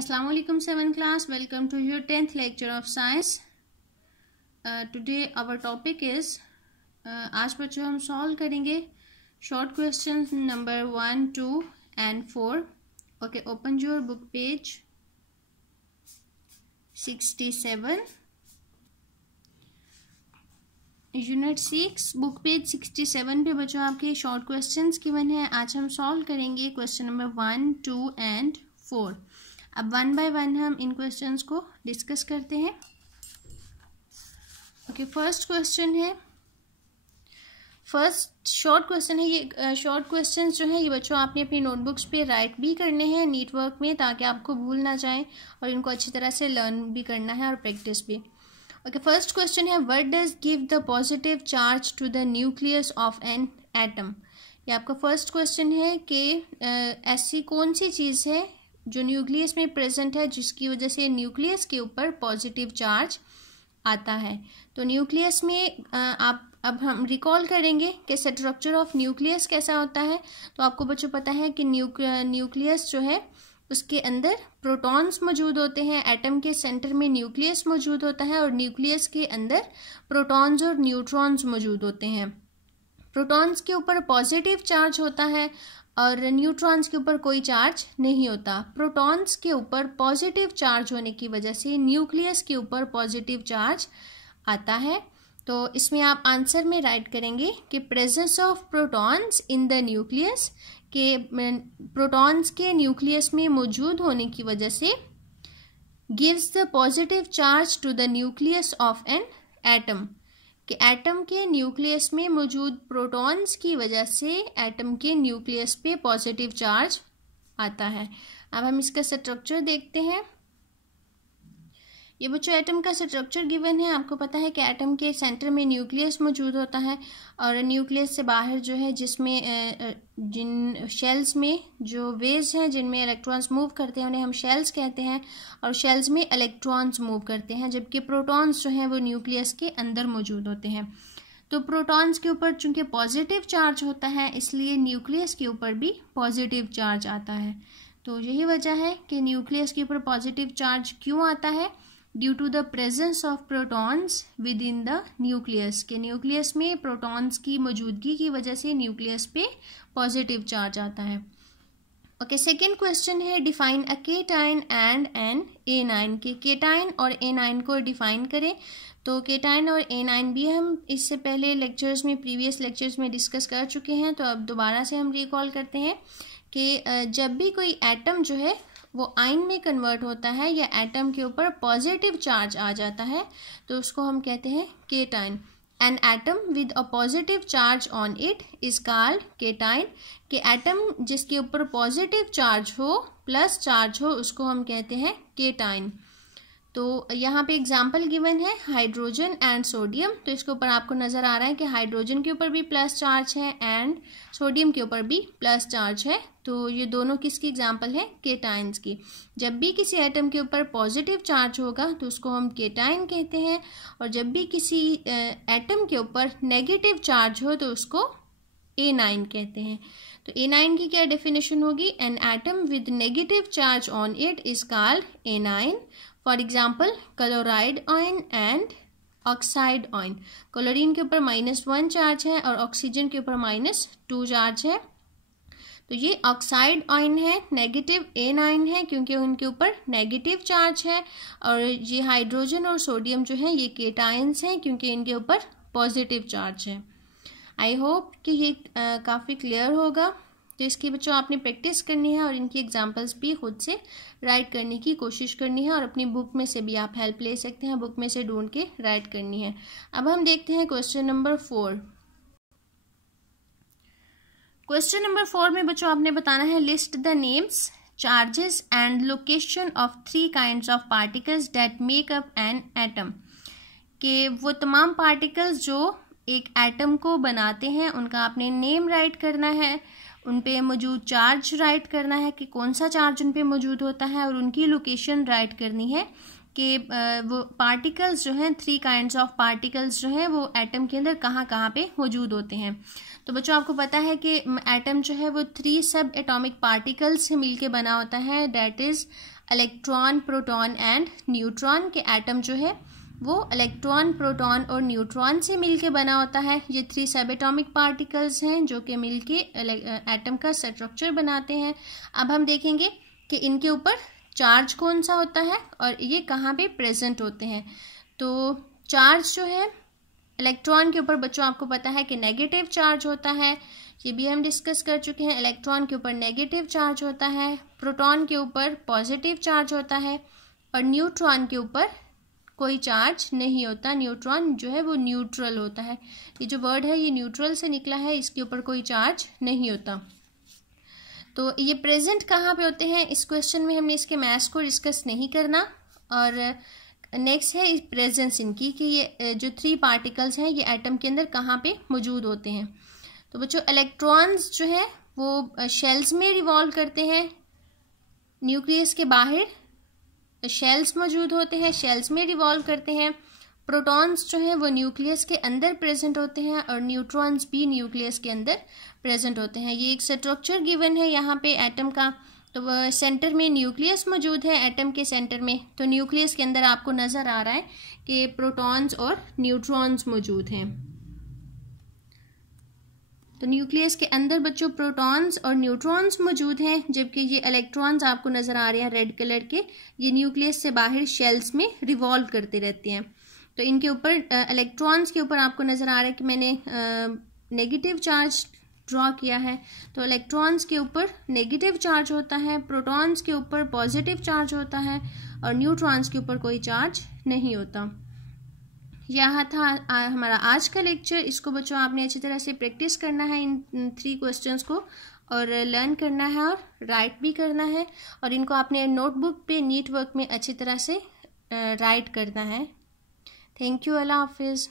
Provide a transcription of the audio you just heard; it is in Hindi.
Assalamualaikum 7th class. Welcome to your 10th lecture of science. Today our topic is आज बच्चों हम सॉल्व करेंगे short question number 1, 2 and 4. Okay, open your book page 67. Unit 6 book page 67 पे बच्चों आपके शॉर्ट क्वेश्चंस गिवन है. आज हम सॉल्व करेंगे क्वेश्चन नंबर 1, 2 and 4. अब 1 बाय 1 हम इन क्वेश्चंस को डिस्कस करते हैं. ओके, फर्स्ट क्वेश्चन है, फर्स्ट शॉर्ट क्वेश्चन है. ये शॉर्ट क्वेश्चंस जो है ये बच्चों आपने अपनी नोटबुक्स पे राइट भी करने हैं नीट वर्क में, ताकि आपको भूल ना जाए और इनको अच्छी तरह से लर्न भी करना है और प्रैक्टिस भी. ओके, फर्स्ट क्वेश्चन है, what does give the positive charge to the nucleus of an atom. ये आपका फर्स्ट क्वेश्चन है कि ऐसी कौन सी चीज़ है जो न्यूक्लियस में प्रेजेंट है जिसकी वजह से न्यूक्लियस के ऊपर पॉजिटिव चार्ज आता है. तो न्यूक्लियस में अब हम रिकॉल करेंगे कि स्ट्रक्चर ऑफ न्यूक्लियस कैसा होता है. तो आपको बच्चों पता है कि न्यूक्लियस जो है उसके अंदर प्रोटॉन्स मौजूद होते हैं. एटम के सेंटर में न्यूक्लियस मौजूद होता है और न्यूक्लियस के अंदर प्रोटॉन्स और न्यूट्रॉन्स मौजूद होते हैं. प्रोटॉन्स के ऊपर पॉजिटिव चार्ज होता है और न्यूट्रॉन्स के ऊपर कोई चार्ज नहीं होता. प्रोटॉन्स के ऊपर पॉजिटिव चार्ज होने की वजह से न्यूक्लियस के ऊपर पॉजिटिव चार्ज आता है. तो इसमें आप आंसर में राइट करेंगे कि presence of protons in the nucleus, के प्रोटॉन्स के न्यूक्लियस में मौजूद होने की वजह से gives the positive charge to the nucleus of an atom, कि एटम के न्यूक्लियस में मौजूद प्रोटॉन्स की वजह से एटम के न्यूक्लियस पे पॉजिटिव चार्ज आता है. अब हम इसका स्ट्रक्चर देखते हैं. ये बच्चों एटम का स्ट्रक्चर गिवन है. आपको पता है कि एटम के सेंटर में न्यूक्लियस मौजूद होता है और न्यूक्लियस से बाहर जो है जिसमें जिन शेल्स में जो वेव्स हैं जिनमें इलेक्ट्रॉन्स मूव करते हैं उन्हें हम शेल्स कहते हैं, और शेल्स में इलेक्ट्रॉन्स मूव करते हैं, जबकि प्रोटॉन्स जो हैं वो न्यूक्लियस के अंदर मौजूद होते हैं. तो प्रोटॉन्स के ऊपर चूंकि पॉजिटिव चार्ज होता है इसलिए न्यूक्लियस के ऊपर भी पॉजिटिव चार्ज आता है. तो यही वजह है कि न्यूक्लियस के ऊपर पॉजिटिव चार्ज क्यों आता है, due to the presence of protons within the nucleus, के न्यूक्लियस में प्रोटॉन्स की मौजूदगी की वजह से न्यूक्लियस पे पॉजिटिव चार्ज आता है. ओके, सेकेंड क्वेश्चन है, define a cation and an anion, के केटाइन और एनाइन को डिफाइन करें. तो केटाइन और एनाइन भी हम इससे पहले लेक्चर्स में, प्रीवियस लेक्चर्स में डिस्कस कर चुके हैं. तो अब दोबारा से हम रिकॉल करते हैं कि जब भी कोई एटम जो है वो आयन में कन्वर्ट होता है या एटम के ऊपर पॉजिटिव चार्ज आ जाता है तो उसको हम कहते हैं cation. An atom with a positive charge on it is called cation, कि एटम जिसके ऊपर पॉजिटिव चार्ज हो, प्लस चार्ज हो, उसको हम कहते हैं केटाइन. तो यहाँ पे एग्जाम्पल गिवन है हाइड्रोजन एंड सोडियम. तो इसके ऊपर आपको नज़र आ रहा है कि हाइड्रोजन के ऊपर भी प्लस चार्ज है एंड सोडियम के ऊपर भी प्लस चार्ज है. तो ये दोनों किसकी एग्जाम्पल है, केटाइन्स की. जब भी किसी एटम के ऊपर पॉजिटिव चार्ज होगा तो उसको हम केटाइन कहते हैं, और जब भी किसी एटम के ऊपर नेगेटिव चार्ज हो तो उसको एनाइन कहते हैं. तो एनाइन की क्या डेफिनेशन होगी, an atom with negative charge on it is called A9. For example chloride ion and oxide ion. Chlorine के ऊपर -1 चार्ज है और ऑक्सीजन के ऊपर -2 चार्ज है. तो ये ऑक्साइड आयन है, नेगेटिव एनाइन है क्योंकि उनके ऊपर नेगेटिव चार्ज है, और ये हाइड्रोजन और सोडियम जो है ये केटाइन्स हैं क्योंकि इनके ऊपर पॉजिटिव चार्ज है. आई होप कि ये काफ़ी क्लियर होगा. तो इसकी बच्चों आपने प्रैक्टिस करनी है और इनकी एग्जांपल्स भी खुद से राइट करने की कोशिश करनी है, और अपनी बुक में से भी आप हेल्प ले सकते हैं, बुक में से ढूंढ के राइट करनी है. अब हम देखते हैं क्वेश्चन नंबर 4. क्वेश्चन नंबर 4 में बच्चों आपने बताना है, list the names, charges and location of 3 kinds of particles that make up an atom, के वो तमाम पार्टिकल्स जो एक एटम को बनाते हैं उनका आपने नेम राइट करना है, उन पे मौजूद चार्ज राइट करना है कि कौन सा चार्ज उन पे मौजूद होता है, और उनकी लोकेशन राइट करनी है कि वो पार्टिकल्स जो हैं, 3 काइंड्स ऑफ पार्टिकल्स जो हैं वो एटम के अंदर कहाँ कहाँ पे मौजूद होते हैं. तो बच्चों आपको पता है कि एटम जो है वो 3 सब एटॉमिक पार्टिकल्स से मिलके बना होता है, that is electron, proton and neutron. के एटम जो है वो इलेक्ट्रॉन, प्रोटॉन और न्यूट्रॉन से मिलके बना होता है। ये 3 सब एटॉमिक पार्टिकल्स हैं जो कि मिलके एटम का स्ट्रक्चर बनाते हैं। अब हम देखेंगे कि इनके ऊपर चार्ज कौन सा होता है और ये कहाँ पे प्रेजेंट होते हैं। तो चार्ज जो है इलेक्ट्रॉन के ऊपर बच्चों आपको पता है कि नेगेटिव चार्ज होता है, ये भी हम डिस्कस कर चुके हैं। इलेक्ट्रॉन के ऊपर नेगेटिव चार्ज होता है, प्रोटॉन के ऊपर पॉजिटिव चार्ज होता है और न्यूट्रॉन के ऊपर कोई चार्ज नहीं होता। न्यूट्रॉन जो है वो न्यूट्रल होता है। ये जो वर्ड है ये न्यूट्रल से निकला है, इसके ऊपर कोई चार्ज नहीं होता। तो ये प्रेजेंट कहाँ पे होते हैं, इस क्वेश्चन में हमने इसके मैथ्स को डिस्कस नहीं करना। और नेक्स्ट है प्रेजेंस इनकी कि ये जो 3 पार्टिकल्स हैं ये एटम के अंदर कहाँ पे मौजूद होते हैं। तो बच्चों इलेक्ट्रॉन्स जो है वो शेल्स में रिवॉल्व करते हैं, न्यूक्लियस के बाहर शेल्स मौजूद होते हैं, शेल्स में रिवॉल्व करते हैं। प्रोटॉन्स जो है वो न्यूक्लियस के अंदर प्रेजेंट होते हैं और न्यूट्रॉन्स भी न्यूक्लियस के अंदर प्रेजेंट होते हैं। ये एक स्ट्रक्चर गिवन है यहाँ पे एटम का। तो वह सेंटर में न्यूक्लियस मौजूद है, एटम के सेंटर में। तो न्यूक्लियस के अंदर आपको नज़र आ रहा है कि प्रोटॉन्स और न्यूट्रॉन्स मौजूद हैं। तो न्यूक्लियस के अंदर बच्चों प्रोटॉन्स और न्यूट्रॉन्स मौजूद हैं, जबकि ये इलेक्ट्रॉन्स आपको नज़र आ रहे हैं रेड कलर के, ये न्यूक्लियस से बाहर शेल्स में रिवॉल्व करते रहते हैं। तो इनके ऊपर इलेक्ट्रॉन्स के ऊपर आपको नज़र आ रहा है कि मैंने नेगेटिव चार्ज ड्रॉ किया है। तो इलेक्ट्रॉन्स के ऊपर नेगेटिव चार्ज होता है, प्रोटॉन्स के ऊपर पॉजिटिव चार्ज होता है और न्यूट्रॉन्स के ऊपर कोई चार्ज नहीं होता। यह था हमारा आज का लेक्चर। इसको बच्चों आपने अच्छी तरह से प्रैक्टिस करना है, इन 3 क्वेश्चंस को, और लर्न करना है और राइट भी करना है। और इनको आपने नोटबुक पे नीट वर्क में अच्छी तरह से राइट करना है। थैंक यू, अल्लाह हाफिज़।